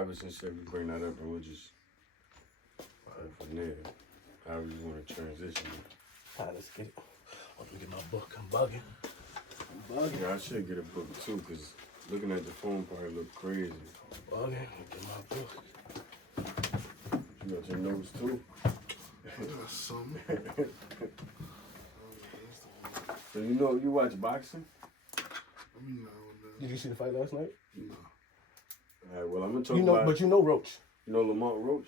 Iverson said we bring that up and we'll just from there. How we want to transition. All right, let's get it. Oh, let me get my book. I'm bugging. Yeah, I should get a book too, because looking at the phone probably look crazy. I'm bugging. Get my book. You got your notes too? That's something. So you watch boxing? I mean, Did you see the fight last night? no. Alright, well I'm gonna talk about. But you know Roach. You know Lamont Roach,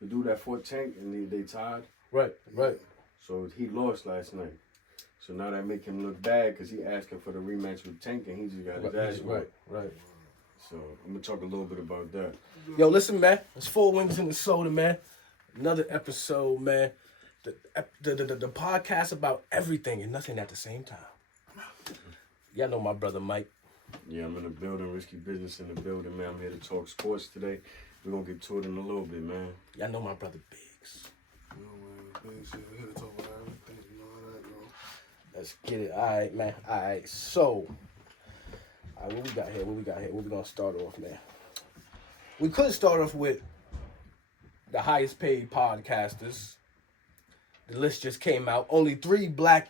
the dude that fought Tank and they tied. Right. So he lost last night. So now that make him look bad because he asking for the rematch with Tank and he just got his ass whooped. Right. So I'm gonna talk a little bit about that. Yo, listen, man. It's 4 Wings in the Soda, man. Another episode, man. The podcast about everything and nothing at the same time. Y'all know my brother Mike. Yeah, I'm in the building, Risky Business in the building, man. I'm here to talk sports today. We're gonna get to it in a little bit, man. Y'all know my brother Biggs. You know, man, big shit. We're here to talk about everything. You know how that go. Let's get it. All right, man. All right. So, what we got here? What we gonna start off, man? We could start off with the highest paid podcasters. The list just came out. Only 3 black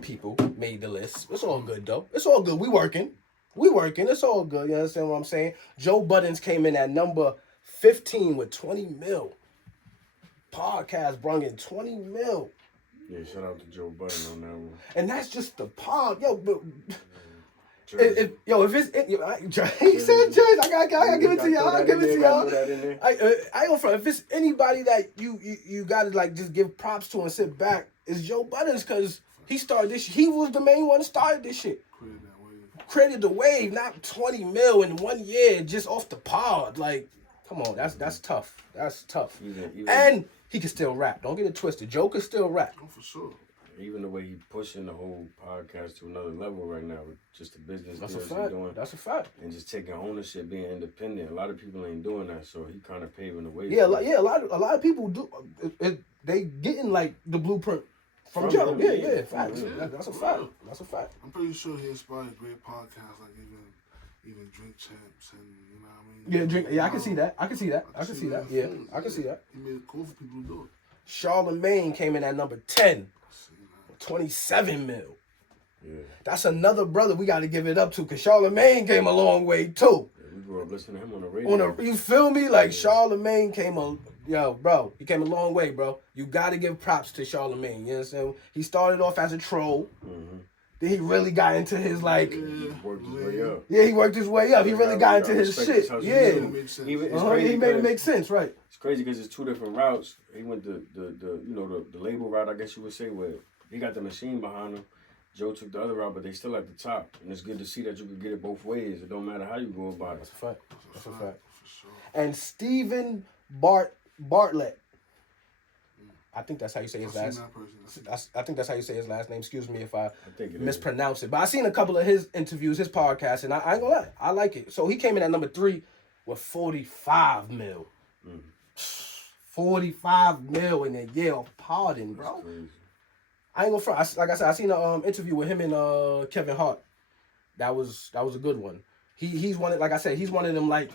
people made the list. It's all good, though. It's all good. We working. It's all good. You understand what I'm saying? Joe Buttons came in at number 15 with 20 mil. Podcast brung in 20 mil. Yeah, shout out to Joe Budden on that one. And that's just the pod. Yo, but Jersey. if it's he said Jersey, I gotta give it to y'all. I give it to y'all. I don't front. If it's anybody that you gotta like just give props to and sit back, it's Joe Buttons, because he started this. He was the main one that started this shit. Created the wave, not 20 mil in 1 year just off the pod. Like, come on, that's tough. That's tough. Even, and he can still rap. Don't get it twisted. Joe can still rap. Oh, for sure. Even the way he pushing the whole podcast to another level right now with just the business That's a deals fact. he's doing. That's a fact. And just taking ownership, being independent. A lot of people ain't doing that, so he kind of paving the way. Yeah, a lot of people do. They getting like the blueprint from Joe. Yeah, facts. That's a fact. That's a fact. I'm pretty sure he inspired great podcasts like even Drink Champs and you know what I mean. Yeah, drink. Yeah, I can see that. I can see that. Yeah, I can see that. He made it cool for people to do it. Charlemagne came in at number 10, 27 mil. Yeah. That's another brother we got to give it up to, because Charlemagne came a long way too. Yeah, we grew up listening to him on the radio. You feel me? Like Charlemagne came he came a long way, bro. You got to give props to Charlemagne. You know what I'm saying? He started off as a troll. Mm-hmm. Then he really got into his like. He worked his way up. Yeah, he worked his way up. He really got into his shit. Yeah. He made it make sense, right? It's crazy because it's 2 different routes. He went the label route, I guess you would say, where he got the machine behind him. Joe took the other route, but they still at the top. And it's good to see that you can get it both ways. It don't matter how you go about it. That's a fact. That's a fact. For sure. And Stephen Bartlett. I think that's how you say his last. I think that's how you say his last name. Excuse me if I mispronounce it. But I seen a couple of his interviews, his podcasts, and I ain't gonna lie, I like it. So he came in at number 3 with 45 mil. 45 mil in a year of podding, bro. I ain't gonna front. Like I said, I seen an interview with him and Kevin Hart. That was a good one. He's one of, like I said, he's one of them like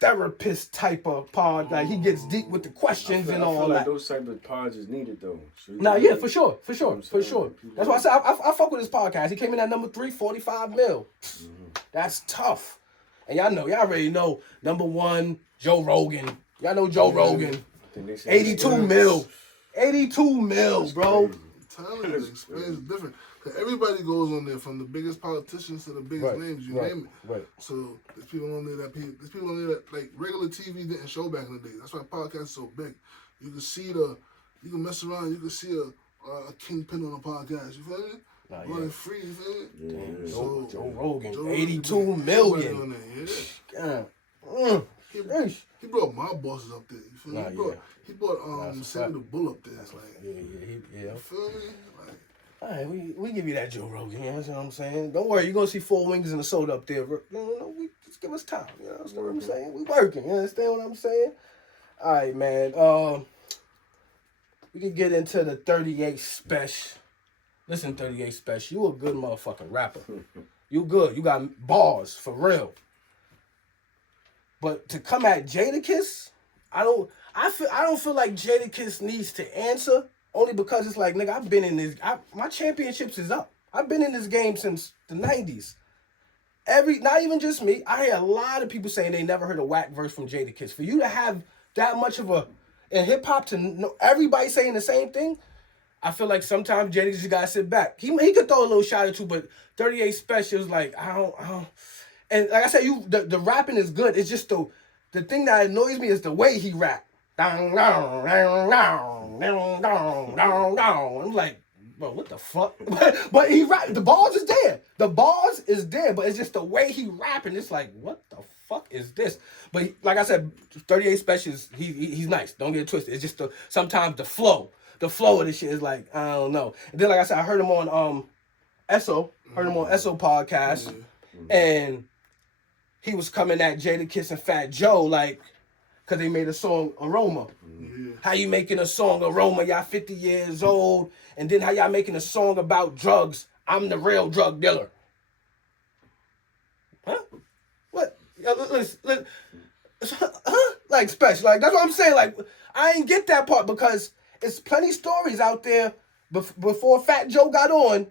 therapist type of pod. Like he gets deep with the questions and all I feel like that. those type of pods is needed though. So Yeah, for sure. That's why I said I fuck with his podcast. He came in at number 3, 45 mil. That's tough. And y'all already know, number 1, Joe Rogan. Y'all know Joe Rogan. 82 mil. 82 mil, bro. I'm telling you, the experience is different. Everybody goes on there, from the biggest politicians to the biggest names, you name it. Right. So there's people on there that like regular TV didn't show back in the day. That's why podcasts are so big. You can mess around. You can see a kingpin on a podcast. You feel me? Running free. You feel me? Yeah. So, Joe Rogan, 82 million. On there, He brought my bosses up there. You feel me? He brought Sammy the Bull up there. Yeah. You feel me? All right, we give you that, Joe Rogan. You know what I'm saying? Don't worry, you're going to see 4 Wings and a Soda up there. No, just give us time. You know what I'm saying? We working. You understand what I'm saying? All right, man. We can get into the 38 Special. Listen, 38 Special, you a good motherfucking rapper. You good. You got bars, for real. But to come at Jadakiss, I don't feel like Jadakiss needs to answer, only because it's like, nigga, I've been in this. My championships is up. I've been in this game since the 90s. Not even just me. I hear a lot of people saying they never heard a whack verse from Jadakiss. For you to have that much of in hip hop to know everybody saying the same thing, I feel like sometimes Jadakiss just gotta sit back. He could throw a little shot or two, but 38 Specials, like I don't. And like I said, the rapping is good. It's just the thing that annoys me is the way he rap. I'm like, bro, what the fuck? But he rap. The bars is there. The bars is there, but it's just the way he rapping. It's like, what the fuck is this? But like I said, 38 Specials, he's nice. Don't get it twisted. It's just sometimes the flow of this shit is like, I don't know. And then like I said, I heard him on Esso podcast, and he was coming at Jadakiss and Fat Joe like, cause they made a song Aroma. Yeah. How you making a song Aroma? Y'all 50 years old, and then how y'all making a song about drugs? I'm the real drug dealer. Huh? What? Like special? Like that's what I'm saying. Like I ain't get that part because it's plenty stories out there before Fat Joe got on.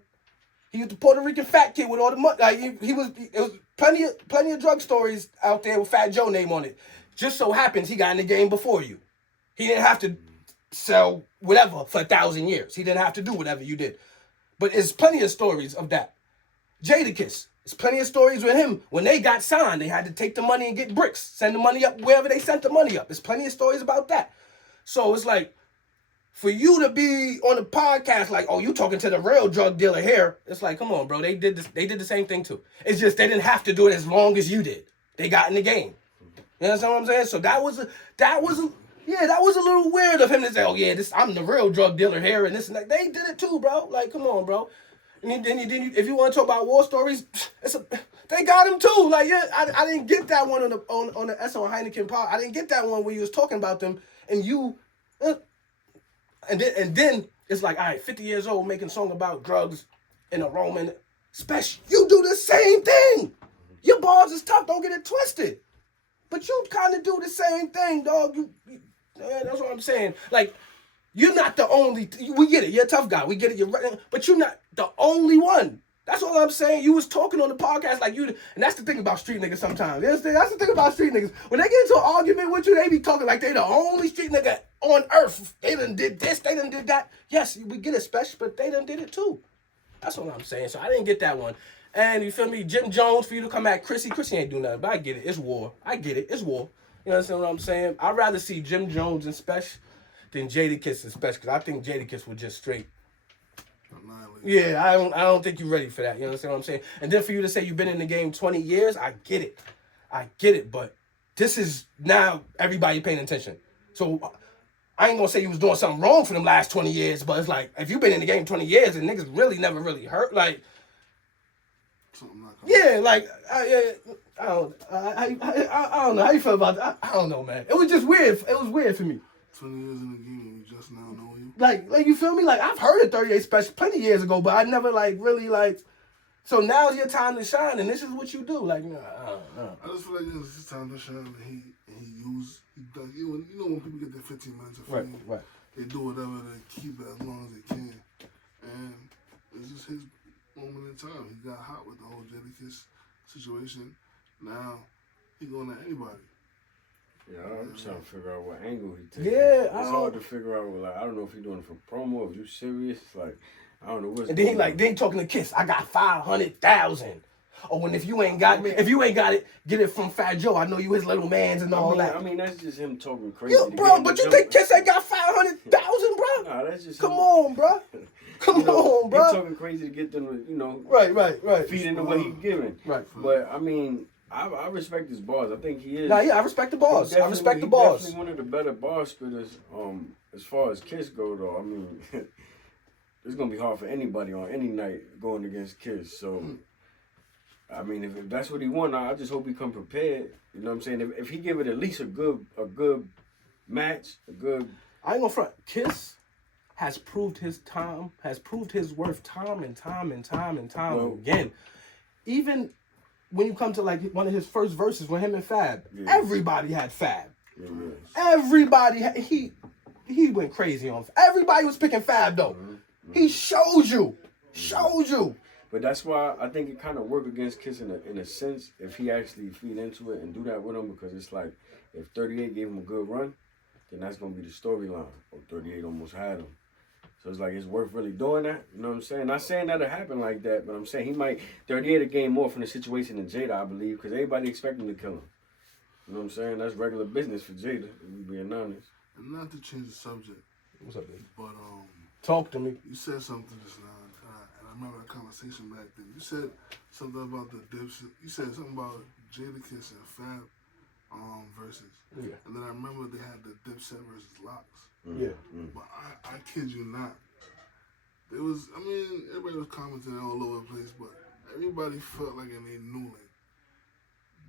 He was the Puerto Rican fat kid with all the money. Like it was plenty of drug stories out there with Fat Joe name on it. Just so happens he got in the game before you. He didn't have to sell whatever for 1,000 years. He didn't have to do whatever you did. But there's plenty of stories of that. Jadakiss, there's plenty of stories with him. When they got signed, they had to take the money and get bricks. Send the money up wherever they sent the money up. There's plenty of stories about that. So it's like, for you to be on a podcast like, oh, you talking to the real drug dealer here. It's like, come on, bro. They did the same thing too. It's just they didn't have to do it as long as you did. They got in the game. You understand what I'm saying? So that was a little weird of him to say, oh yeah, I'm the real drug dealer here and this and that. They did it too, bro. Like, come on, bro. And then if you want to talk about war stories, they got him too. Like, yeah, I didn't get that one on the Esso Heineken pod. I didn't get that one where you was talking about them and you. And then it's like, all right, 50 years old making a song about drugs in a Roman special. You do the same thing. Your bars is tough. Don't get it twisted. But you kind of do the same thing, dog. That's what I'm saying. Like, you're not the only. We get it. You're a tough guy. We get it. You're right. But you're not the only one. That's all I'm saying. You was talking on the podcast like you, and that's the thing about street niggas sometimes. You understand? That's the thing about street niggas. When they get into an argument with you, they be talking like they the only street nigga on earth. They done did this, they done did that. Yes, we get it special, but they done did it too. That's what I'm saying. So I didn't get that one. And you feel me? Jim Jones, for you to come at Chrissy ain't do nothing, but I get it. It's war. I get it. It's war. You understand what I'm saying? I'd rather see Jim Jones in special than Jadakiss in special, because I think Jadakiss was just straight. Yeah, I don't think you're ready for that. You understand what I'm saying? And then for you to say you've been in the game 20 years, I get it. But this is now everybody paying attention. So I ain't gonna say you was doing something wrong for them last 20 years, but it's like, if you've been in the game 20 years and niggas really never really hurt, like, yeah, like, I don't know how you feel about that. I don't know, man. It was just weird. It was weird for me. 20 years in the game, you just now know you. Like you feel me? Like, I've heard of 38 Special plenty years ago, but I never really so now's your time to shine, and this is what you do. Like, I just feel like it's his time to shine, and he does. You know when people get their 15 minutes of fame, right. They do whatever to keep it as long as they can, and it's just his moment in time. He got hot with the whole Jadakiss situation. Now he going at anybody. Yeah, I'm trying to figure out what angle he takes. Yeah, it's hard to figure out. Like, I don't know if he's doing it for promo. If you serious, like, I don't know what's. And then he talking to Kiss. I got 500,000. Oh, and if you ain't got it, get it from Fat Joe. I know you his little mans and all that. I mean, that's just him talking crazy. Bro, but you think Kiss ain't got 500,000, bro? Nah, that's just Come on, bro. Come on, bro. He's talking crazy to get them to, right. feeding the way he's giving. Right. But I mean, I respect his bars. I think he is. Nah, yeah, I respect the bars. I respect the bars. He's definitely one of the better bar spitters. As far as Kiss go, though, I mean, it's gonna be hard for anybody on any night going against Kiss. So, I mean, if that's what he want, I just hope he come prepared. You know what I'm saying? If he give it at least a good match, I ain't gonna front. Kiss has proved his worth time and time again. Even when you come to like one of his first verses with him and Fab, everybody had Fab. Yeah. Everybody he went crazy on. Everybody was picking Fab though. He showed you. But that's why I think it kind of worked against Kiss in a sense if he actually feed into it and do that with him, because it's like if 38 gave him a good run, then that's gonna be the storyline. Or 38 almost had him. So it's like it's worth really doing that. You know what I'm saying? Not saying that'll happen like that, but I'm saying he might 38 will gain more from the situation than Jada, I believe, because everybody expect him to kill him. You know what I'm saying? That's regular business for Jada, if we being honest. And not to change the subject. What's up, baby? But Talk to me. you said something just now, and I remember that conversation back then. You said something about the Dipset. You said something about Jadakiss and Fab versus. Yeah. And then I remember they had the Dipset versus Locks. Yeah. But I kid you not. There was, I mean, everybody was commenting all over the place, but everybody felt like and they knew like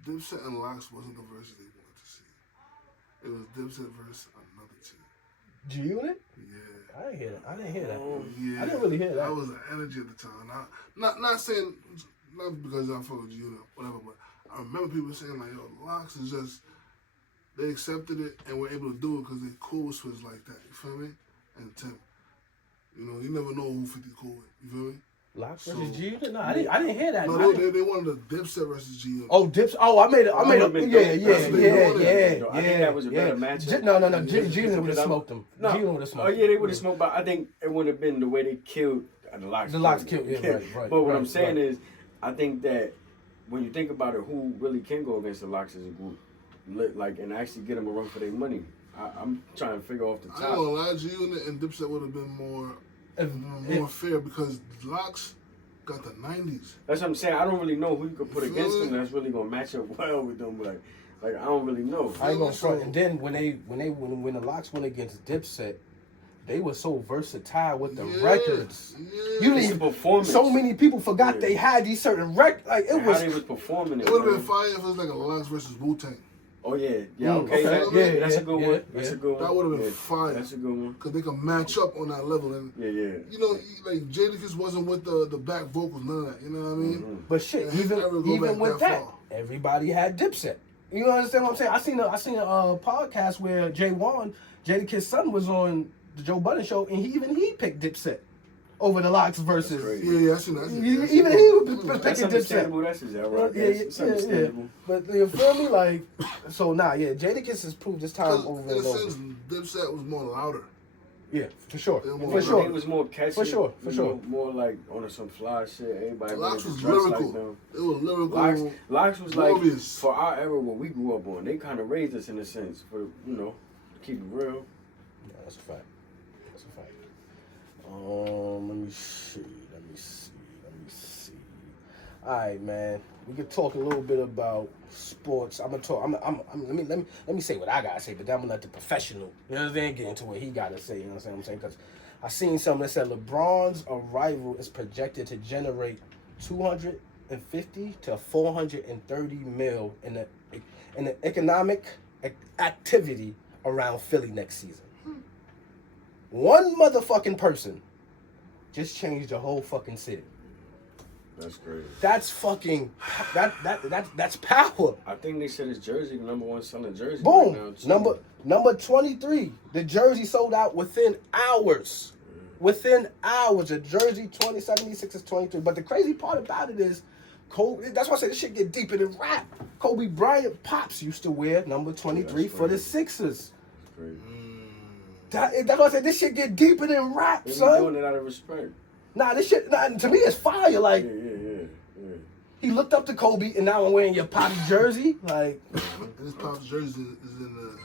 Dipset and Locks wasn't the verses they wanted to see. It was Dipset versus another team. G-Unit? Yeah. I didn't hear that. I didn't hear that. Yeah. I didn't really hear that. That was the energy at the time. Not saying, not because I fuck with you or whatever, but I remember people saying like, yo, Locks is just, they accepted it and were able to do it because they cool with Swizz like that. You feel me? And Tim. You know, you never know who 50 cool with. You feel me? Locks versus G-Unit? No, I didn't hear that. No, they wanted the Dipset versus G-Unit. Oh, Dips. Oh, I made it. Yeah. I think that was a better matchup. No. G-Unit would have smoked them. No. G-Unit would have smoked Oh, yeah, they would have smoked, but I think it would have been the way they killed the Locks. The Locks killed, yeah, right. But what I'm saying is, I think that when you think about it, who really can go against the Locks as a group, like, and actually get them a run for their money. I'm trying to figure off the top. I ain't gonna lie, G-Unit and Dipset would have been more fair because Locks got the 90s. That's what I'm saying. I don't really know who you could put against them that's really gonna match up well with them. Like I don't really know. I ain't gonna front. And then when the Locks went against Dipset, they were so versatile with the records. Yeah. You It's didn't. a performance. So many people forgot they had these certain records. Like it And was. how they was performing it. It would have man. been fire if it was like a Locks versus Wu-Tang. Oh yeah, Okay. That's a good one. That's a good one. That would have been Yeah, fire. That's a good one. Because they can match up on that level. And, Yeah. you know, like Jadakiss wasn't with the back vocals, none of that. You know what I mean? But shit, Yeah, he never go even back with that that, far. everybody had Dipset. You understand what I'm saying? I seen a podcast where Jadakiss' son, was on the Joe Budden show, and he picked Dipset over the Locks versus. Yeah, I seen that. Even he was That's picking Dipset. understandable. That's right. It's understandable. But you feel me? Like, so Jadakiss has proved this time over In and a over. sense, Dipset was more louder. Yeah, for sure. Yeah, For It sure. was more catchy. For sure. you know, more like on some fly shit. Everybody Locks wanted was to dress lyrical. like them. It was lyrical. Locks was like Glorious. for our era, what we grew up on. They kind of raised us in a sense for to keep it real. Yeah, that's a fact. That's a fact. Let me see. All right, man. We could talk a little bit about sports. I'm gonna talk. Let me say what I gotta say, but then I'm gonna let the professional, you know what I'm saying, get into what he gotta say. You know what I'm saying? Because I seen something that said LeBron's arrival is projected to generate 250 to 430 mil in the economic activity around Philly next season. One motherfucking person just changed the whole fucking city. That's crazy. That's fucking that's power. I think they said it's Jersey, the number one selling jersey. Boom. Right now, too. Number 23. The jersey sold out within hours. Within hours. The jersey 2076 is 23. But the crazy part about it is Kobe, that's why I say this shit get deeper than rap. Kobe Bryant pops used to wear number 23 for the Sixers. That's crazy. That's why I said this shit get deeper than rap, They be son. doing it out of respect. This shit, to me, it's fire. Like, Yeah. he looked up to Kobe, and now I'm wearing your Pop's jersey. Like, And his Pop's jersey is in the.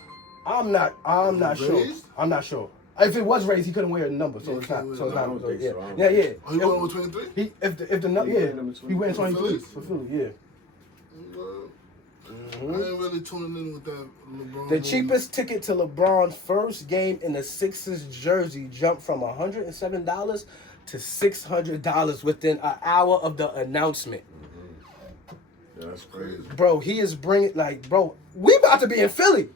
I'm not sure. Raised? I'm not sure. If it was raised, he couldn't wear a number, so Yeah, it's he not. can't So it's wear not. a number. Yeah, I don't yeah, think yeah. Oh, he went with 23? He if the number, He yeah, wearing number he wearing 23. 23 For for Philly. Yeah. I ain't really tuning in with that LeBron. The movie. cheapest ticket to LeBron's first game in the Sixers jersey jumped from $107 to $600 within an hour of the announcement. Yeah, that's crazy. Bro, he is bringing, like, bro, we about to be in Philly.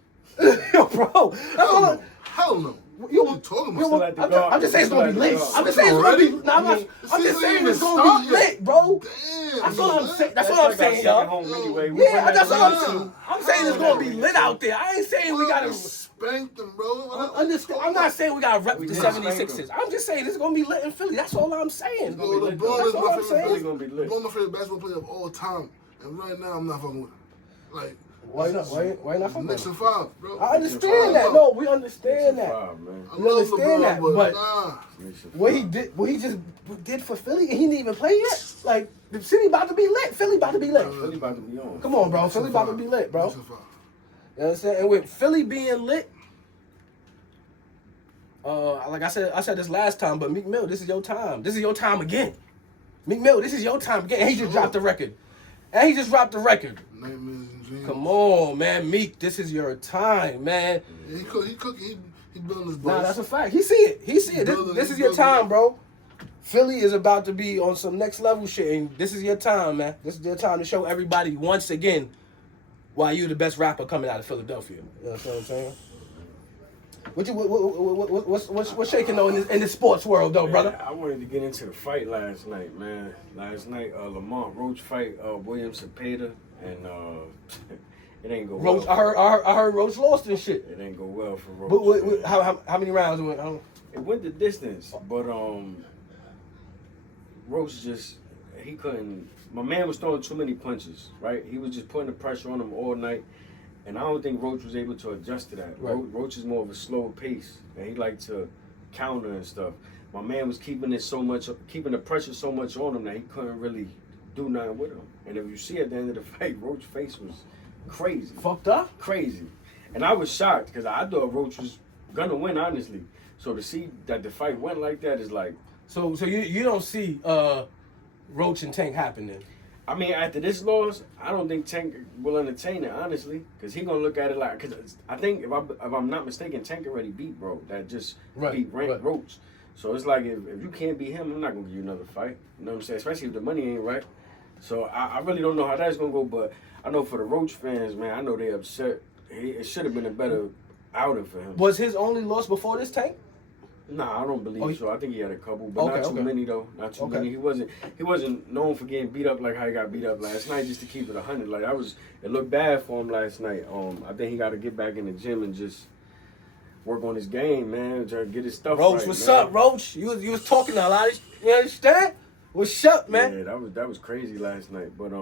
Yo, bro. That's all Hell no. What you talking about? Still at the I'm guard. just saying it's gonna be lit. Still I'm just at saying the it's gonna be. guard. Nah, I'm just saying it's gonna be lit, bro. Damn. That's what I'm saying. That's That's what I'm like saying, our y'all. second home anyway. We Yeah, win that that's what I'm league, saying. too. I'm saying it's gonna be lit out there. I ain't saying we gotta. Spank them, bro. Understand? I'm not saying we gotta rep We the did 76ers. spank I'm just saying it's gonna be lit in Philly. That's all I'm saying. Yo, lit, LeBron though. is That's all my I'm favorite. saying. It's gonna be lit. LeBron my favorite basketball player of all time, and right now I'm not fucking with him. Like, Why not? Why not? Knicks and 5, bro. I understand that. No, we understand that. Five, man. I we love understand LeBron, that, but but- nah. What he just did for Philly, and he didn't even play yet. Like the city about to be lit. Philly about to be lit. Philly about to be on. Come on, bro. Philly about to be lit, bro. Knicks and 5. You understand? And with Philly being lit, like I said this last time, but Meek Mill, this is your time. This is your time again. Meek Mill, this is your time again. And he just dropped the record. Nightmares and dreams. Come on, man. Meek, this is your time, man. Yeah, he cooking. He building his Nah, buzz. that's a fact. He see it. This is your time, bro. Philly is about to be on some next level shit, and this is your time, man. This is your time to show everybody once again why you the best rapper coming out of Philadelphia. You know what I'm saying? What's shaking though in the sports world though, brother? Man, I wanted to get into the fight last night, man. Last night, Lamont Roach fight William Cepeda, and it ain't go Roach, well. I heard Roach lost and shit. It ain't go well for Roach. But man. how many rounds went? I don't, It went the distance, but Roach he couldn't. My man was throwing too many punches, right? He was just putting the pressure on him all night, and I don't think Roach was able to adjust to that. Right. Roach is more of a slower pace, and he liked to counter and stuff. My man was keeping the pressure so much on him that he couldn't really do nothing with him. And if you see at the end of the fight, Roach's face was crazy. fucked up. Crazy. And I was shocked because I thought Roach was gonna win, honestly. So to see that the fight went like that is like, So you don't see Roach and Tank happening. I mean, after this loss, I don't think Tank will entertain it, honestly, because he gonna look at it like, because I think if I'm not mistaken, Tank already beat bro. That just beat Roach. So it's like if you can't beat him, I'm not gonna give you another fight. You know what I'm saying? Especially if the money ain't right. So I really don't know how that's gonna go, but I know for the Roach fans, man, I know they upset. It should have been a better outing for him. Was his only loss before this, Tank? Nah, I don't believe so. I think he had a couple, but not too Okay. many though. Not too many. He wasn't known for getting beat up like how he got beat up last night. Just to keep it 100, like it looked bad for him last night. I think he got to get back in the gym and just work on his game, man. Try to get his stuff Roach, right, what's man. up, Roach? You was talking a lot of, you understand? What's up, man? Yeah, that was crazy last night. But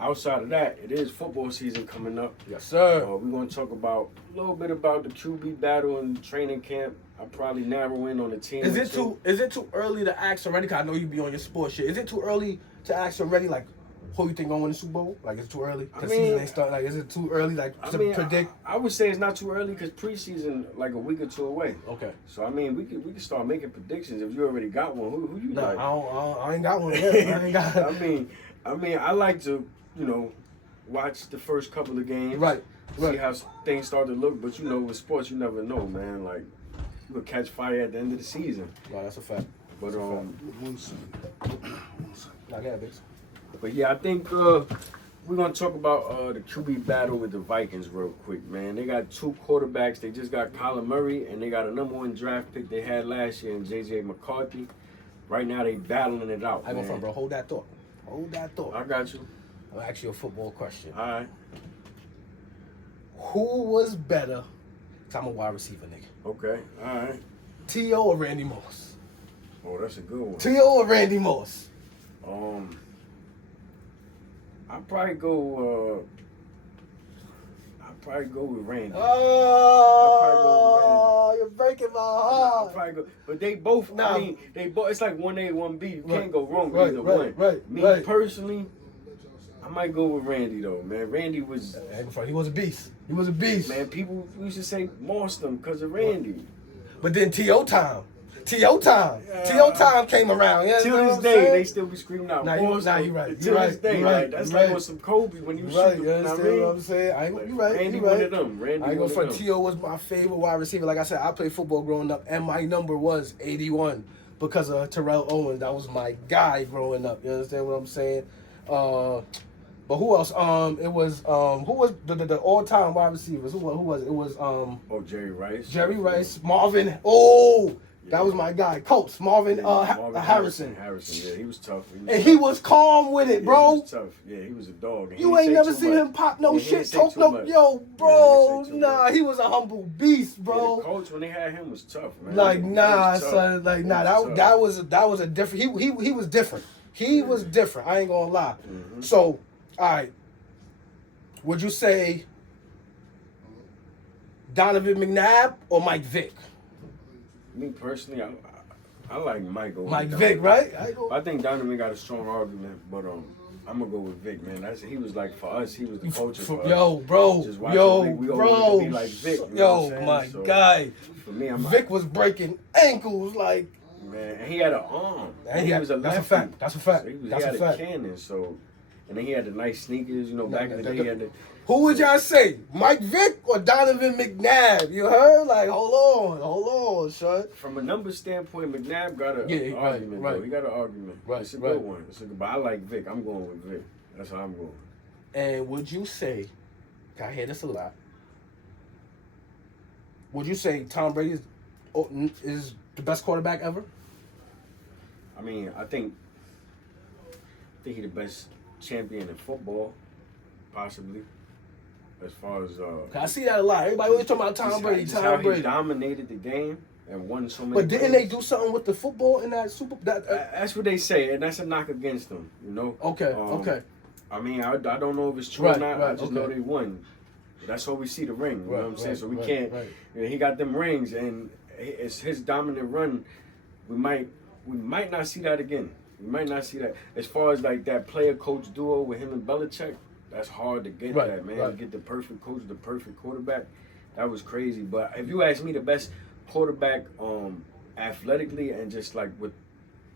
outside of that, it is football season coming up. Yes, sir. We're gonna talk a little bit about the QB battle and training camp. I'll probably narrow in on the team. Is it too early to ask already? Cause I know you be on your sports shit. Is it too early to ask already? Like, who you think gonna win the Super Bowl? Like, is it too early? I The mean- season ain't start. Like, is it too early? Like, to predict? I would say it's not too early because preseason like a week or two away. Okay. So I mean, we could start making predictions if you already got one. Who you No, like? I ain't got one yet. I ain't got. I mean, I like to watch the first couple of games. Right. See how things start to look, but with sports, you never know, man. Like you could catch fire at the end of the season. No, that's a fact. But 1 second. 1 second. Not that, bitch. But yeah, I think we're gonna talk about the QB battle with the Vikings real quick, man. They got two quarterbacks. They just got Kyler Murray, and they got a #1 draft pick they had last year in J.J. McCarthy. Right now, they battling it out. I go man. front, bro. Hold that thought. Hold that thought. I got you. I'll ask you a football question. All right. Who was better? Cause I'm a wide receiver, nigga. Okay. All right. T.O. or Randy Moss? Oh, that's a good one. T.O. or Randy Moss? I'd probably go with Randy. Oh, you're breaking my I'll heart. probably go, but they both. Nah. I mean, they both. It's like 1A, 1B. You Right. can't go wrong with Right, either right, one. right, Me right. personally, I might go with Randy though, man. Randy was, He was a beast. He was a beast. man. People used to say mossed him because of Randy. But then T.O. time. T.O. time. T.O. time came around. Yeah, Till you know this what I'm day, saying? they still be screaming out. Nah, you mossed him. right. Till You this right. day, You right. like that's You like right. on some Kobe when you Right, shoot. you Know what I understand mean? what I'm saying? You right. Randy You right. one of them. Randy I ain't one gonna of front. them. T.O. was my favorite wide receiver. Like I said, I played football growing up, and my number was 81 because of Terrell Owens. That was my guy growing up. You understand what I'm saying? But who else? It was who was the all time wide receivers? Who was it? It was Jerry Rice. Jerry Rice, Marvin. Oh, that was my guy, Coach Marvin Marvin Harrison. Yeah, he was tough. He was calm with it, bro. He was tough. Yeah, he was a dog. And You ain't never seen him pop no shit, talk no. Yo, bro, nah, he was a humble beast, bro. The coach when they had him was tough, man. Like son, like that was a different. He was different. He was different. I ain't gonna lie. Mm-hmm. So, all right, would you say Donovan McNabb or Mike Vick? Me personally, I like Mike over Mike Donovan. Vick, right? I think Donovan got a strong argument, but I'm gonna go with Vick, man. He was like for us, he was the coach for us. Yo, bro, Just watching Vic, we always wanted to be like Vic, you know what I'm my saying? So, guy. For me, Vic was breaking ankles like. Man, and he had an arm. And he was a lefty. That's a fact. That's a fact. So he That's had a fact. cannon, so. And then he had the nice sneakers, you know, back in the day. He had the, Who would y'all say? Mike Vick or Donovan McNabb? You heard? Like, hold on, son. from a number standpoint, McNabb got an argument, right. though. He got an argument. Right, It's a good one. But I like Vic. I'm going with Vic. That's how I'm going. And would you say, I hear this a lot, would you say Tom Brady is the best quarterback ever? I mean, I think he's the best champion in football, possibly. As far as I see that a lot. Everybody always talking about Tom Brady. Just Tom how Brady he dominated the game and won so many. But didn't they do something with the football in that Super? That's what they say, and that's a knock against them. You know. Okay. I mean, I don't know if it's true or not. I just know they won. That's all we see the ring. You know what I'm saying? So we can't. You know, he got them rings, and it's his dominant run. We might not see that again. We might not see that. As far as like that player-coach duo with him and Belichick, that's hard to get that, man. To get the perfect coach, the perfect quarterback, that was crazy. But if you ask me, the best quarterback, athletically and just like with,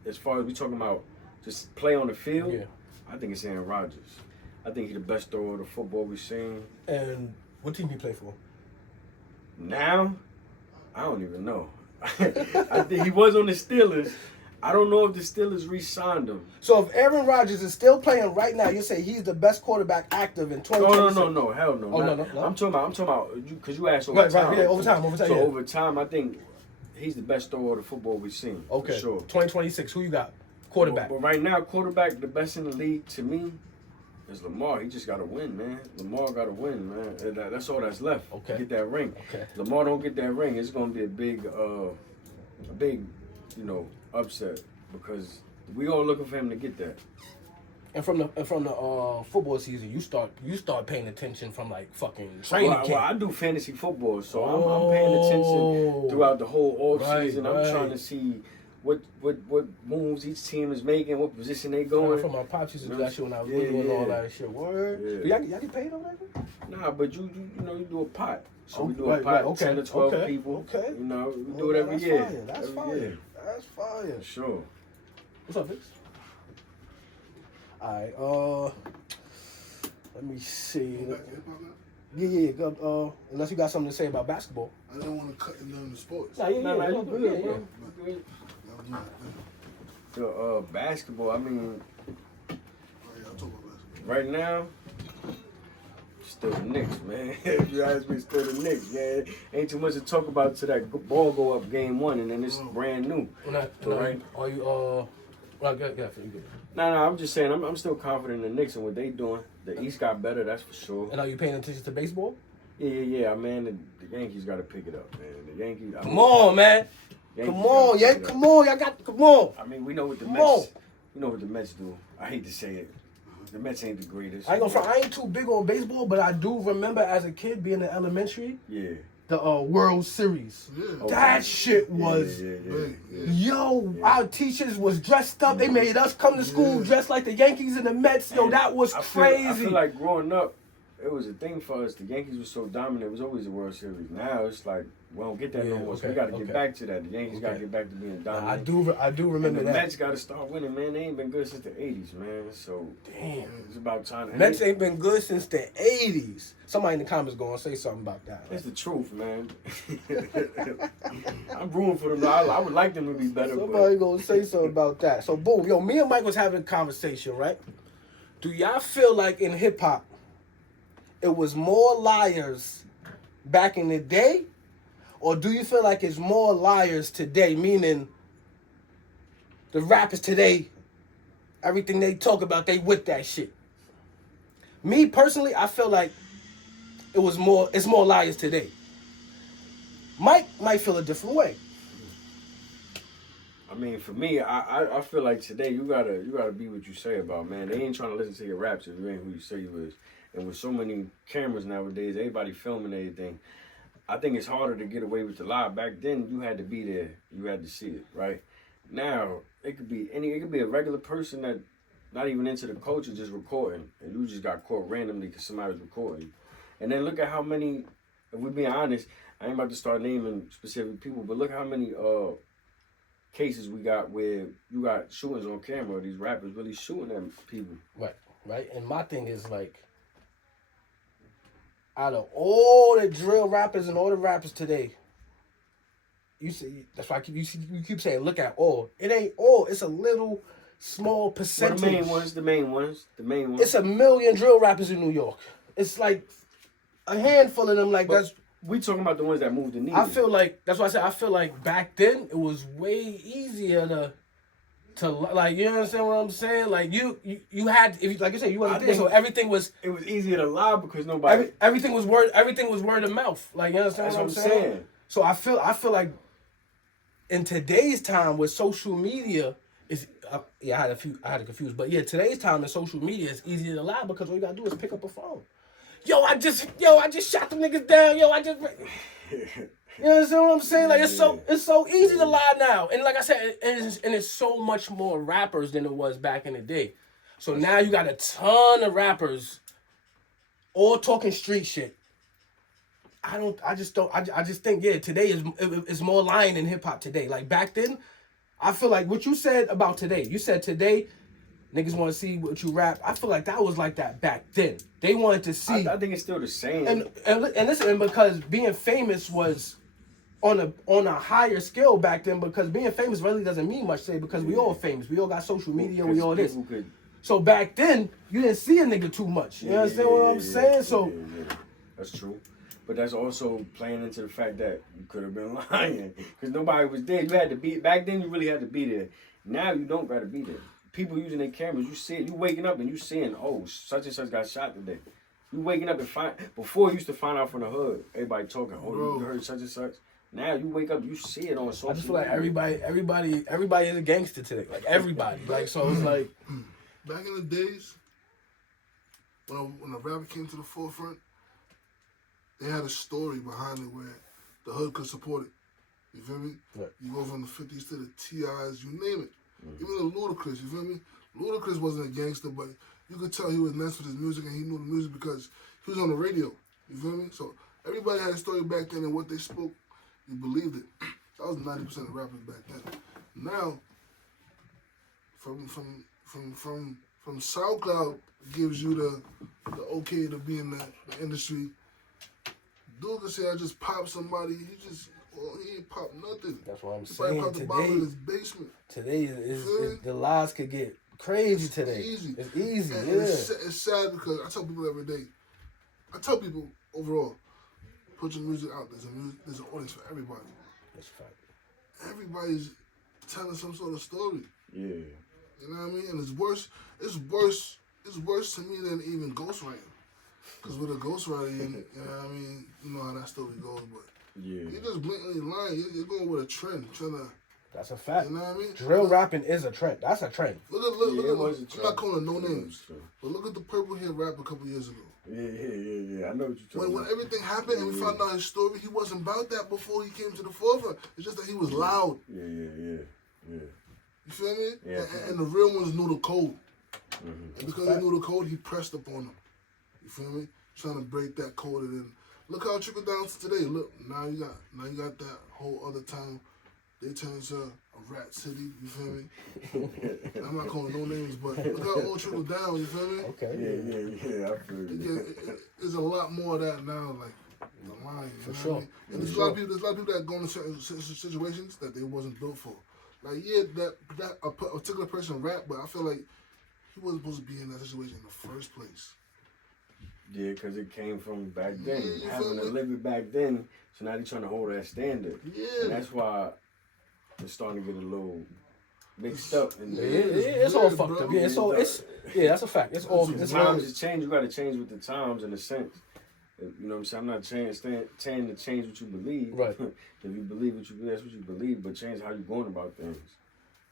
as far as we talking about, just play on the field, I think it's Aaron Rodgers. I think he's the best thrower of the football we've seen. And what team he play for? Now, I don't even know. I think he was on the Steelers. I don't know if the Steelers re-signed him. So if Aaron Rodgers is still playing right now, you say he's the best quarterback active in 2026? No, hell no. Oh, no. I'm talking about because you asked over time. Right, yeah, over time. So over time, I think he's the best thrower of the football we've seen. Okay, for sure. 2026, who you got? Quarterback. But right now, quarterback, the best in the league to me is Lamar. He just got to win, man. Lamar got to win, man. That's all that's left. Okay. Get that ring. Okay. Lamar don't get that ring, it's going to be a big, upset because we all looking for him to get that. And from the football season, you start paying attention from like fucking training camp. Well, I do fantasy football, so I'm paying attention throughout the whole off season. I'm trying to see what moves each team is making, what position they going. From my pops used to do that shit when I was little and all that shit. Word. Yeah. Y'all get paid on that? Nah, but you do a pot. So we do Right, a pot, okay, 10 to 12 okay, people. okay. You know, we do it every year. That's every fire. year. That's fire. For sure. What's up, Vince? All right. Let me see. Go back to hip-hop now? Yeah. Unless you got something to say about basketball. I didn't want to cut it down to sports. Nah, You yeah. good, bro. You good. Y'all do that thing. So, basketball, I mean, All right, y'all talk about basketball. right now, still the Knicks, man. If you ask me, still the Knicks, man. Ain't too much to talk about till that ball go up game one, and then it's brand new. Are you well, good. Nah, I'm just saying, I'm still confident in the Knicks and what they doing. The East got better, that's for sure. And are you paying attention to baseball? Yeah, man. The Yankees got to pick it up, man. The Yankees. Come on, man. Yankees Come on, gotta pick it up. Come on. Y'all got. Come on. I mean, we know what the Come Mets. on. We know what the Mets do. I hate to say it. The Mets ain't the greatest. I ain't too big on baseball, but I do remember as a kid being in elementary, Yeah. the World Series. Yeah. That shit was. Big, yeah. Yo, our teachers was dressed up. They made us come to school dressed like the Yankees and the Mets. Yo, that was crazy. I feel like growing up, it was a thing for us. The Yankees were so dominant. It was always the World Series. Now it's like we don't get that no more. So we got to get back to that. The Yankees got to get back to being dominant. I do remember and the that. Mets got to start winning, man. They ain't been good since the '80s, man. So Damn. it's about time. Mets ain't been good since the 80s. Somebody in the comments gonna say something about that. It's the truth, man. I'm rooting for them. I would like them to be better. Somebody gonna say something about that. So boom, yo, me and Mike was having a conversation, right? Do y'all feel like in hip hop, it was more liars back in the day, or do you feel like it's more liars today? Meaning, the rappers today, everything they talk about, they with that shit. Me personally, I feel like it's more liars today. Mike might feel a different way. I mean, for me, I feel like today you gotta be what you say about, man. They ain't trying to listen to your raps if you ain't who you say you is. And with so many cameras nowadays, everybody filming everything. I think it's harder to get away with the lie. Back then, you had to be there, you had to see it, right? Now it could be a regular person that not even into the culture, just recording, and you just got caught randomly because somebody was recording. And then look at how many. If we're being honest, I ain't about to start naming specific people, but look how many cases we got where you got shootings on camera. These rappers really shooting at people. Right. And my thing is like, out of all the drill rappers and all the rappers today, you see, that's why you keep saying look at all. It ain't all. It's a little small percentage. Well, the main ones. It's 1 million drill rappers in New York. It's like a handful of them. Like but that's. We talking about the ones that moved the needle. I feel like that's why I said I feel like back then it was way easier to like, you understand what I'm saying? Like you had, if you, like you said, you wasn't there, so everything was. It was easier to lie because nobody. Everything was word of mouth. Like, you understand what I'm saying? So I feel like in today's time with social media is I had to confuse, but yeah, today's time in social media is easier to lie because all you gotta do is pick up a phone. Yo, I just shot them niggas down. You understand what I'm saying? Like it's so easy to lie now, and like I said, and it's so much more rappers than it was back in the day. So now you got a ton of rappers, all talking street shit. I just think today is more lying in hip hop today. Like back then, I feel like what you said about today. You said today, niggas want to see what you rap. I feel like that was like that back then. They wanted to see. I think it's still the same. And listen, because being famous was on a higher scale back then. Because being famous really doesn't mean much today. Because we all famous. We all got social media. We all this. So back then, you didn't see a nigga too much. You understand what I'm saying? So that's true. But that's also playing into the fact that you could have been lying because nobody was there. You had to be back then. You really had to be there. Now you don't got to be there. People using their cameras, you see it. You waking up and you seeing, oh, such and such got shot today. You waking up and before you used to find out from the hood, everybody talking, oh, you heard such and such. Now you wake up, you see it on social media. I just feel like everybody is a gangster today. Like everybody. Like so it's like back in the days when a rapper came to the forefront, they had a story behind it where the hood could support it. You feel me? Right. You go from the 50s to the TIs, you name it. Even the Ludacris, you feel me? Ludacris wasn't a gangster, but you could tell he was nice with his music and he knew the music because he was on the radio. You feel me? So everybody had a story back then and what they spoke, you believed it. That was 90% of rappers back then. Now, from SoundCloud gives you the okay to be in the industry. Dude can say I just popped somebody, he ain't pop nothing. That's what I'm he saying. popped the bottle in his basement. Today is the lies could get crazy today. It's easy. And yeah. It's sad because I tell people every day. I tell people overall, put your music out. There's an audience for everybody. That's a fact. Everybody's telling some sort of story. Yeah. You know what I mean? And it's worse to me than even ghostwriting. Because with a ghostwriter, you know what I mean? You know how that story goes, but you're just blatantly lying. You're going with a trend, trying to. That's a fact. You know what I mean? Drill rapping is a trend. That's a trend. Look at I'm not calling no names, but look at the Purple Hair rap a couple years ago. Yeah. I know what you're talking about. When everything happened and we found out his story, he wasn't about that before he came to the forefront. It's just that he was loud. Yeah. You feel me? Yeah. And the real ones knew the code. Mm-hmm. And because they knew the code, he pressed up on them. You feel me? Trying to break that code and then look how it trickled down to today. Look, now you got that whole other town. They turned into a rat city. You feel me? I'm not calling no names, but look how it all trickled down. You feel me? Okay. Yeah. I feel you. There's a lot more of that now, like the line. For sure. I mean? And there's a lot of people that go into certain situations that they wasn't built for. Like that a particular person rap, but I feel like he wasn't supposed to be in that situation in the first place. Yeah, because it came from back then. Yeah, you Having to feel me? live it back then, so now they're trying to hold that standard. Yeah. And that's why it's starting to get a little mixed up. And It's all weird, fucked bro. up. Yeah, that's a fact. It's all. The It's times has changed. You got to change with the times in a sense. You know what I'm saying? I'm not saying to change what you believe. Right. If you believe what you believe, that's what you believe. But change how you're going about things.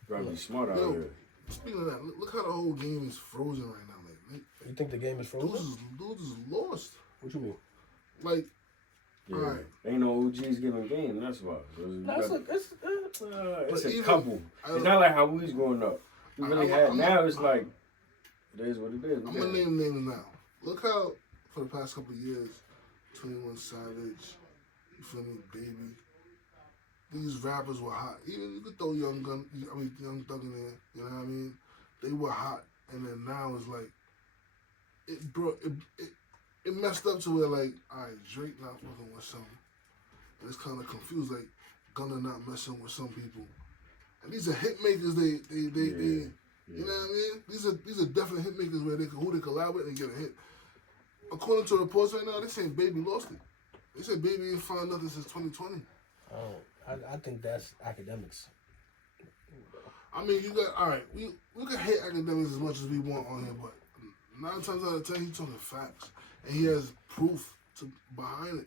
You gotta be smart out Yo, here. speaking of that, look how the whole game is frozen right now. Like, You think the game is frozen? dudes is lost. What you mean? Like, Yeah. alright. Ain't no OGs giving game. That's why. So you That's gotta- it's it's But a even- couple. It's not like how we was growing up. You really I'm- now it's like it is what it is. I'm gonna name names now. Look how for the past couple of years, 21 Savage, you feel me, Baby. These rappers were hot. Even you could throw Young Thug in there. You know what I mean? They were hot, and then now it's like it messed up to where like, alright, Drake not fucking with some, and it's kind of confused. Like Gunna not messing with some people, and these are hit makers. They you know what I mean? These are definite hit makers where who they collab with and get a hit. According to reports right now, they saying Baby lost it. They said Baby ain't found nothing since 2020. I think that's academics. I mean, you got all right. We can hate academics as much as we want on here, but 9 times out of 10, he's talking facts, and he has proof behind it.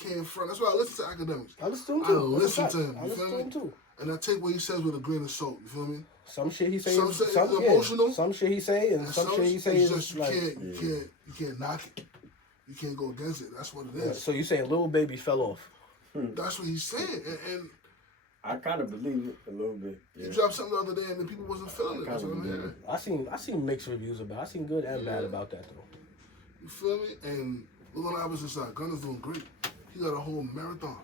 Can't front. That's why I listen to academics. I listen to him I too. listen to him. I You listen feel to me? him too. And I take what he says with a grain of salt. You feel me? Some shit he say Some is shit is yeah, emotional. Some shit he say and some shit he say it's is just like. you can't knock it. You can't go against it. That's what it is. So you saying Lil Baby fell off? That's what he's saying. And I kind of believe it a little bit. he Yeah. dropped something the other day, and the people wasn't feeling it. That's what I'm Kinda hearing. I seen mixed reviews about it. I seen good and bad about that though. You feel me? And look on the opposite side. Gunna's doing great. He got a whole marathon.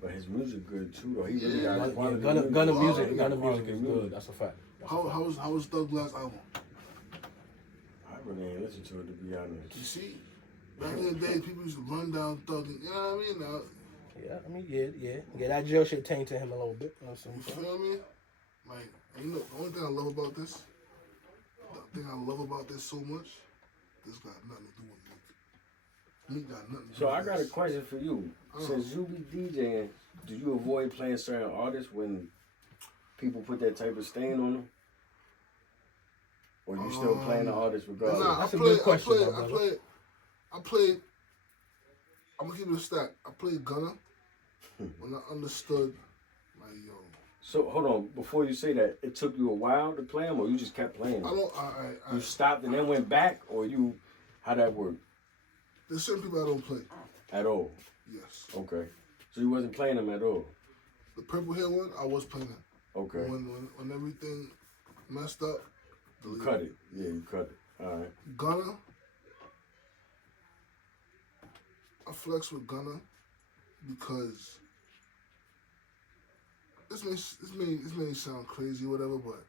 But his music good too, though. He really got Gunna quality Gunna music. music He got Gunna music quality is good. That's a fact. How was Thug's last album? I really ain't listen to it, to be honest. You see, back in the day, people used to run down Thug. You know what I mean? Now, Yeah, I mean, yeah. That jail shit tainted him a little bit. You know what I'm you saying? feel me? Like, and you know, the only thing I love about this, so much, this got nothing to do with Meek. Meek got nothing to do So with I got a this. question for you. Since you be DJing, do you avoid playing certain artists when people put that type of stain on them? Or you still playing the artist regardless? Nah, That's I a played, good question, I my played, brother. I played, I'm gonna keep it a stack. I played Gunna when I understood, like, yo, So hold on, before you say that, it took you a while to play them, or you just kept playing them? You stopped and then went back, or how that work? There's certain people I don't play. At all? Yes. Okay. So you wasn't playing them at all? The Purple Hair one, I was playing it. Okay. When everything messed up, You cut it. Yeah, you cut it. All right. Gunna, I flex with Gunna because this may sound crazy or whatever, but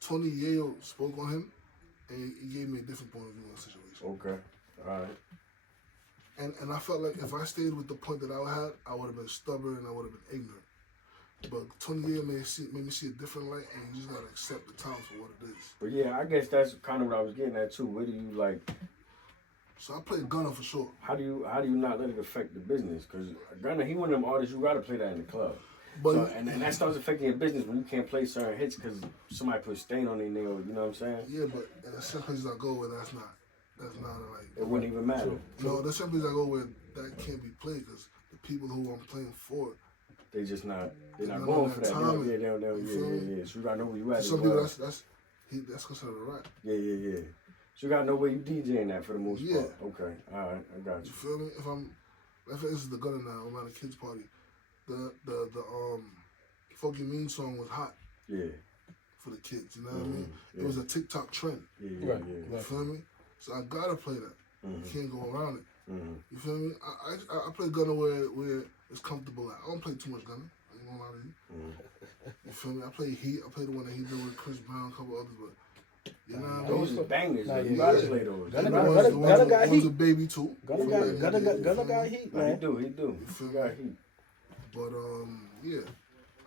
Tony Yayo spoke on him and he gave me a different point of view on the situation. Okay. All right. And I felt like if I stayed with the point that I had, I would have been stubborn and I would have been ignorant. But Tony Yayo made me see a different light, and you just gotta accept the time for what it is. But yeah, I guess that's kind of what I was getting at too. Where do you like? So I played Gunna for sure. How do you not let it affect the business? Because Gunna, he one of them artists you gotta play that in the club. But So, and that starts affecting your business when you can't play certain hits because somebody put a stain on their nail. You know what I'm saying? yeah, but there's some places I go where that's not like. It wouldn't even matter. No, there's some places I go where that can't be played because the people who I'm playing for. They're not They don't going have for that. time. They don't. You feel me? Yeah. So you gotta know where you at. For as some well. people, that's considered a rap. Yeah. So you gotta know where you DJing at for the most Yeah. part. Okay. All right. I got You you. feel me? If I'm, like for instance, the Gunna now, I'm at a kids party. The Funky Mean song was hot Yeah. for the kids. You know what I mean? Yeah. It was a TikTok trend. Yeah. Right. You feel me? So I gotta play that. You can't go around it. You feel me? I play Gunna where it's comfortable at. I don't play too much Gunna. I ain't gonna lie to you. You feel me? I play Heat. I play the one that he did with Chris Brown, a couple others, but you know what I Those mean? are bangers. Nah, though. yeah. You gotta Yeah. play those. Gunna The got- ones- Gunna- the ones- Gunna the got ones heat. a baby too. Gunna You got feel me? Gunna got heat, Nah, he man. do. He feel me? got heat. But yeah,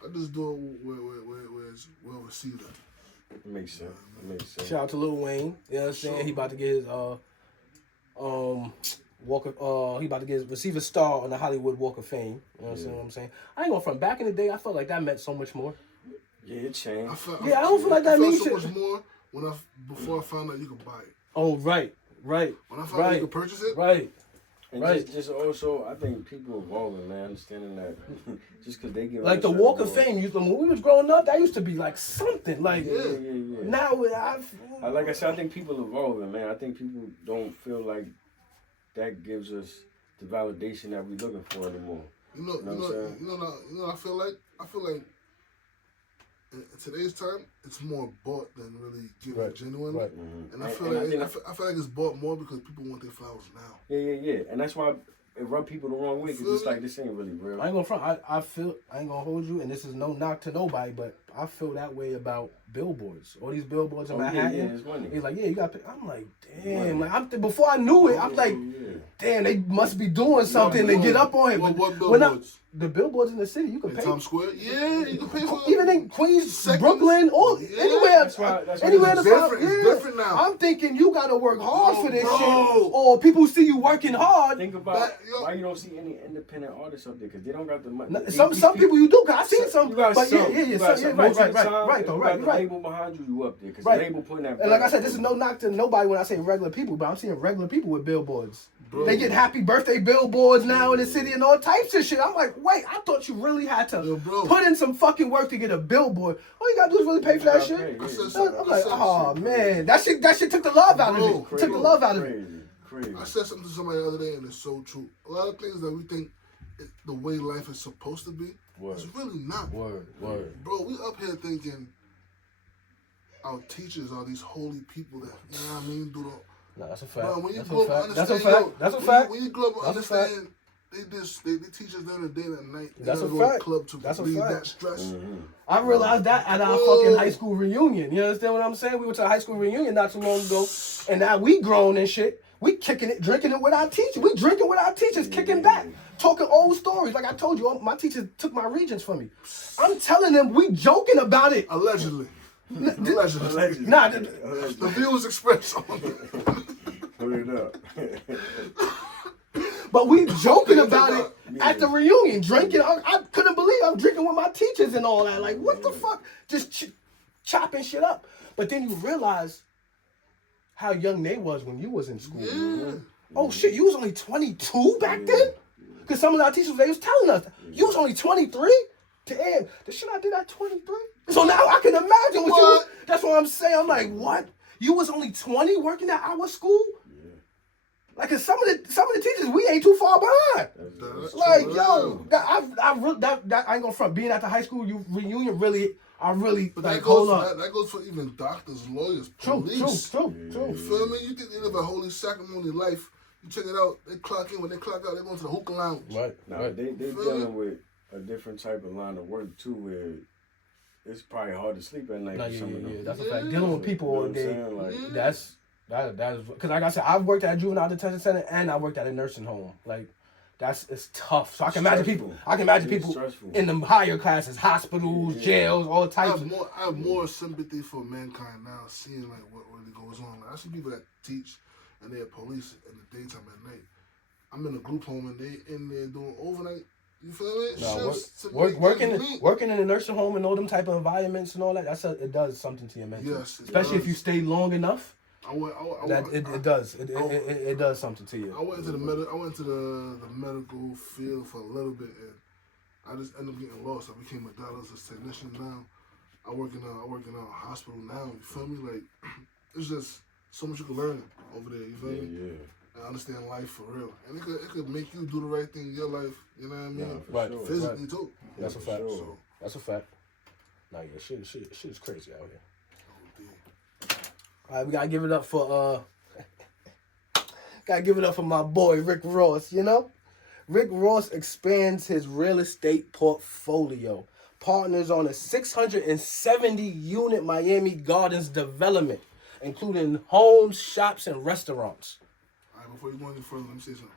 I just do it where it's well received at. It makes sense. It makes sense. Shout out to Lil Wayne. You know what I'm saying? Sure. He about to get his he about to get receive a star on the Hollywood Walk of Fame. You know what I'm saying? I ain't going from back in the day. I felt like that meant so much more. Yeah, it changed. I don't feel like that I felt means so shit. much more before I found out you could buy it. Oh right. When I found out you could purchase it, Right. And Right. just also, I think people evolving, man, understanding that just because they get Like the Walk of Fame, when we was growing up, that used to be like something. Like Yeah. now, Like I said, I think people evolving, man. I think people don't feel like that gives us the validation that we're looking for anymore. you know what I feel like? I feel like in today's time, it's more bought than really given genuinely. Right. And I feel like it's bought more because people want their flowers now. Yeah. And that's why it rub people the wrong way because it's like this ain't really real. I ain't gonna front. I ain't gonna hold you, and this is no knock to nobody, but I feel that way about billboards. All these billboards in Manhattan. Yeah, it's money. He's like, yeah, you got. I'm like, damn. Like, before I knew it, I'm like, damn, they must be doing something to get up on it. What billboards? The billboards in the city, you can In pay. Times Square? Yeah, you can pay for it. Even in Queens, Seconds. Brooklyn, or Yeah, anywhere, that's why anywhere in it's the different. It's different now. I'm thinking you gotta work hard for this bro. shit, or people see you working hard. Think about why you don't see any independent artists up there because they don't got the money. Some people you do, cause I seen some, You got but some. yeah, Most of the time, right, if you got the right. label behind you up there because Right. the label putting that. And like I said, this is no knock to nobody when I say regular people, but I'm seeing regular people with billboards. Bro. They get happy birthday billboards now in the city and all types of shit. I'm like, wait, I thought you really had to Yo, bro. put in some fucking work to get a billboard. All you gotta do is really pay for that shit. I'm like, oh man, that shit took the love out of it. Bro, Took the love out of it. Crazy. I said something to somebody the other day, and it's so true. A lot of things that we think the way life is supposed to be, it's really not. Word. Bro, we up here thinking our teachers are these holy people that, you know what I mean, do the... No, that's a fact. Bro, when you That's grow a up, fact. That's a understand, fact. That's a fact. When you grow up, That's a fact. understand, they teach us during the day and at night. They That's gotta a go to fact. the club to That's a relieve fact. that stress. I realized that at our fucking high school reunion. You understand what I'm saying? We went to a high school reunion not too long ago, and now we grown and shit. We kicking it, drinking it with our teachers. We drinking with our teachers, kicking back, talking old stories. Like I told you, my teachers took my regents from me. I'm telling them we joking about it. Allegedly. Allegedly. Nah, The views expressed on Put it up. but we joking about it at the reunion, drinking. I couldn't believe I'm drinking with my teachers and all that. Like, what the fuck? Just chopping shit up. But then you realize how young they was when you was in school. Yeah. Oh shit, you was only 22 back then? Because some of our teachers, they was telling us, you was only 23? Damn, the shit I did at 23? So now I can imagine what you, that's what I'm saying. I'm like, what? You was only 20 working at our school? Like, cause some of the teachers, we ain't too far behind. Like, yo, I ain't gonna front. Being at the high school reunion, But like, that hold goes, up. that goes for even doctors, lawyers, True. police. You feel me? You think they live a holy sacramony life. You check it out, they clock in, when they clock out, they go to the hookah lounge. Right. Now they dealing with a different type of line of work too, where it's probably hard to sleep at night No, for some of them. yeah, that's a fact. Dealing with people all day, You know what I'm saying? Like, that is because like I said, I've worked at a juvenile detention center and I worked at a nursing home. Like it's tough. So I can imagine people. I can imagine It's people stressful. in the higher classes, hospitals, jails, all I types. have more sympathy for mankind now, seeing like what really goes on. Like, I see people that teach and they're police in the daytime at night. I'm in a group home and they in there doing overnight. You feel me? No, Shifts to make ends meet. working in a nursing home and all them type of environments and all that. It does something to your mental. Yes, it especially if does. you stay long enough. It does. It does something to you. I went into the medical field for a little bit, and I just ended up getting lost. I became a dialysis technician now. I work in a hospital now. You feel me? Like it's just so much you can learn over there. You feel me? Yeah. And understand life for real, and it could make you do the right thing in your life. You know what I mean? Right. Sure. Physically too. That's a fact. Sure. That's a fact. Nah, yeah, shit is crazy out here. Oh, All right, we gotta give it up for my boy Rick Ross. You know, Rick Ross expands his real estate portfolio, partners on a 670 unit Miami Gardens development, including homes, shops, and restaurants. All right, before you go any further, let me say something.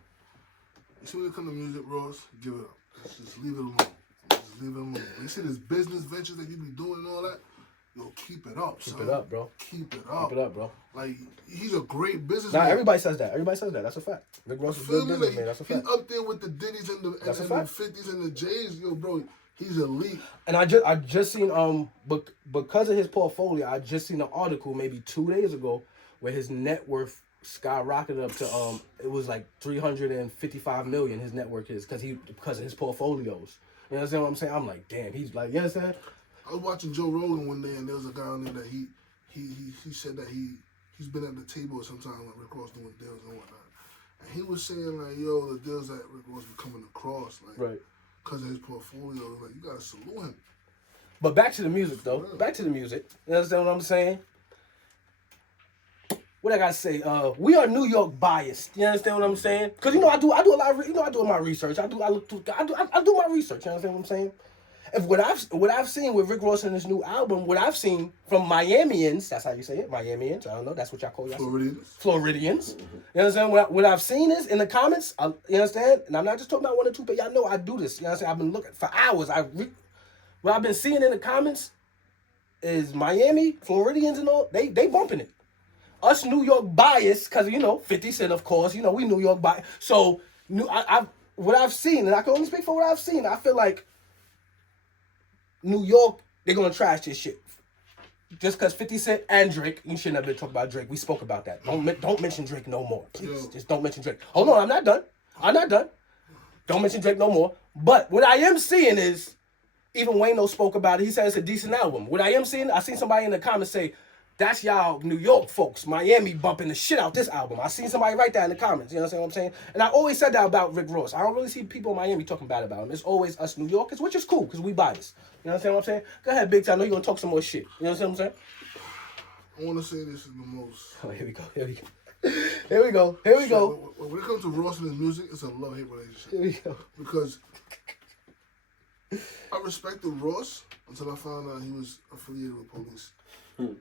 You see when it comes to music, Ross, give it up. Just leave it alone. Just leave it alone. When you see this business ventures that you be doing and all that, yo, keep it up, Keep son. it up, bro. Keep it up. Keep it up, bro. Like, he's a great businessman. Nah, everybody says that. Everybody says that. That's a fact. Rick Ross is a Feel good me? businessman. Like, That's a he's fact. up there with the Diddy's and the That's a 50s and the J's. Yo, bro, he's elite. And I just seen because of his portfolio, I just seen an article maybe 2 days ago where his net worth skyrocketed up to it was like 355 million. His net worth is because of his portfolios. You understand what I'm saying? I'm like, damn, he's like, you understand? I was watching Joe Rogan one day, and there was a guy on there that he said that he's been at the table sometime when Rick Ross doing deals and whatnot, and he was saying like, yo, the deals that Rick Ross be coming across, like, Right. because of his portfolio, like, you gotta salute him. But back to the music though. Back to the music. You understand what I'm saying? What I gotta say? We are New York biased. You understand what I'm saying? Because I do a lot of I do my research. I do my research. You understand what I'm saying? If what I've seen with Rick Ross in his new album, what I've seen from Miamians, that's how you say it, Miamians. I don't know. That's what y'all call y'all. Floridians. You understand? What I've seen is in the comments. You understand? And I'm not just talking about 1 or 2, but y'all know I do this. You understand? I've been looking for hours. What I've been seeing in the comments is Miami, Floridians and all, they bumping it. Us New York bias, because 50 Cent, of course, we New York bias. So what I've seen, and I can only speak for what I've seen, I feel like New York, they're gonna trash this shit. Just because 50 Cent and Drake, you shouldn't have been talking about Drake. We spoke about that. Don't mention Drake no more. Please. Just don't mention Drake. Hold on, I'm not done. Don't mention Drake no more. But what I am seeing is, even Wayno spoke about it. He said it's a decent album. What I am seeing, I seen somebody in the comments say, that's y'all New York folks, Miami bumping the shit out this album. I seen somebody write that in the comments. You understand what I'm saying? And I always said that about Rick Ross. I don't really see people in Miami talking bad about him. It's always us New Yorkers, which is cool because we biased. You understand what I'm saying? Go ahead, Big T. I know you're going to talk some more shit. You understand what I'm saying? I want to say this is the most. Oh, here we go. When it comes to Ross and his music, it's a love-hate relationship. Here we go. Because I respected Ross until I found out he was affiliated with police.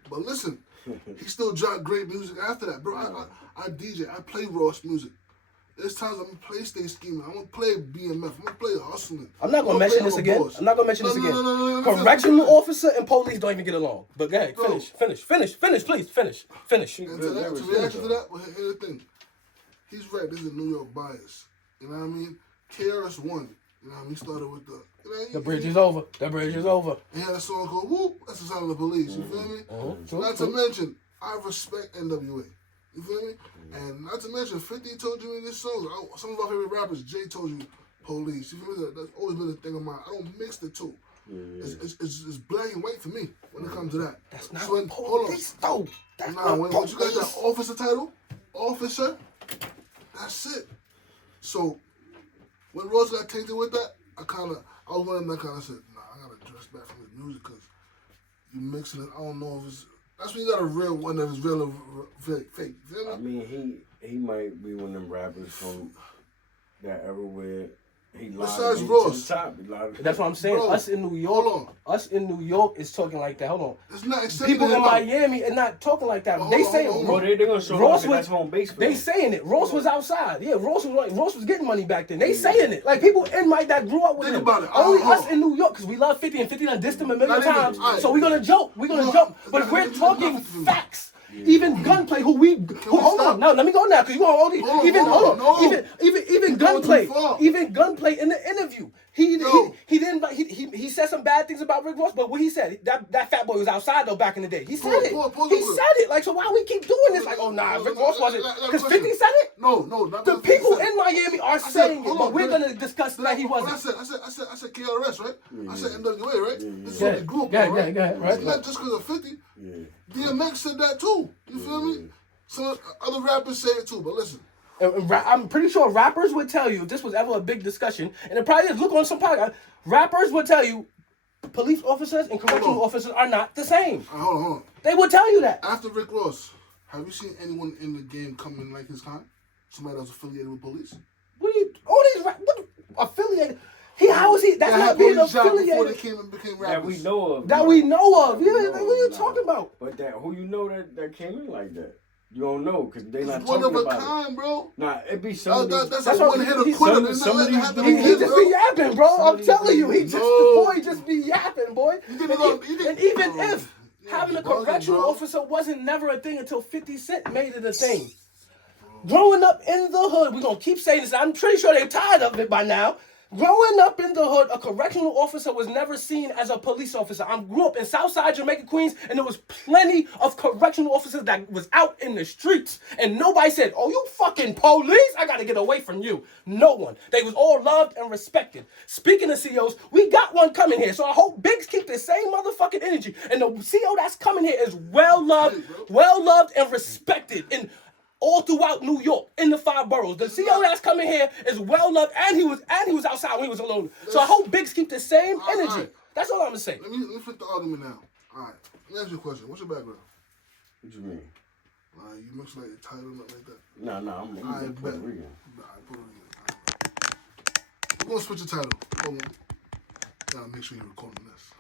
But listen, he still dropped great music after that, bro. I DJ, I play Ross music. There's times I'm gonna play Stay Scheming, I'm gonna play BMF, I'm gonna play Hustling. I'm not gonna mention this again. No. Correctional officer and police don't even get along. But go ahead, finish, please, finish. And to reaction to that, well, here's the thing. He's right, this is New York bias. You know what I mean? KRS-One, you know what I mean? He started with The bridge is over. He had a song called Whoop, that's the sound of the police, you feel me? Not to mention, I respect NWA. You feel me? And not to mention, 50 told you in this song, some of our favorite rappers, Jay told you police. You feel me? That's always been a thing of mine. I don't mix the two. It's black and white for me when it comes to that. That's not so police, though. That's not when police. you got that officer title, officer, that's it. So, when Ross got tainted with that, I was one of them that kind of said, nah, I got to dress back from his music because you mixing it. I don't know if it's... That's when you got a real one that is real or fake. You feel me? I mean, he might be one of them rappers from that era where he lied Besides to Ross. the top. That's what I'm saying. Bro, Us in New York is talking like that. Hold on. It's not accepted. People in Miami are not talking like that. Hold They on, saying hold on. Bro, they're gonna show Ross up that's home base for They them. saying it. Ross was outside. Yeah, Ross was getting money back then. They saying it. Like people in that grew up with Think him. about it. Only Hold us on. in New York, because we love 50 and 50 done dissed him a million Not even. times. All right. So we're gonna joke. But if we're talking facts, even Gunplay, hold stop? on, now let me go now, because you going Hold on. even Gunplay in the interview, he said some bad things about Rick Ross, but what he said, that fat boy was outside though back in the day. He said it. He said it. Like, so why we keep doing this? Like, oh nah, Rick Ross wasn't, because 50 said it. No, not The people in Miami are saying it, hold but on, we're man. gonna discuss that he wasn't. I said KRS, right? I said NWA, right? This is Go what ahead. we grew up Go on, ahead, right? go ahead, right? It's not just because of 50. DMX said that too. You feel me? Some other rappers say it too, but listen. And I'm pretty sure rappers would tell you, if this was ever a big discussion, and it probably is, look on some podcast, rappers would tell you, police officers and correctional officers are not the same. Hold on. They would tell you that. After Rick Ross, have you seen anyone in the game come in like his kind? Somebody that was affiliated with police? Affiliated? How is he? That's That not had being police job before they affiliated. came and became That rappers. we know of. That we know of. Yeah, what are you talking about? But who you know that came in like that? You don't know because they not It's one talking of a about kind, bro. it. Nah, it be some. That's That's a what one-hitter he's- quitter. some- They're not some of letting it these happen dudes- He again, just bro. be yapping, bro. I'm telling you, he just No. the boy just be yapping, boy. You didn't And know- you didn't- even if Having a bugging, correctional bro. officer wasn't never a thing until 50 Cent made it a thing. Growing up in the hood, we're going to keep saying this. I'm pretty sure they're tired of it by now. Growing up in the hood, a correctional officer was never seen as a police officer. I grew up in Southside Jamaica, Queens, and there was plenty of correctional officers that was out in the streets. And nobody said, oh, you fucking police, I got to get away from you. No one. They was all loved and respected. Speaking of COs, we got one coming here. So I hope Biggs keep the same motherfucking energy. And the CO that's coming here is well-loved and respected. And all throughout New York, in the 5 boroughs. The CO that's coming here is well loved, and he was outside when he was alone. So I hope Biggs keep the same energy. Right. That's all I'm gonna say. Let me flip the argument now. All right. Let me ask you a question. What's your background? What you mean? You mix like a title, nothing like that. Nah, I'm Puerto Rican. We're gonna switch the title. Hold on. Gotta make sure you're recording this.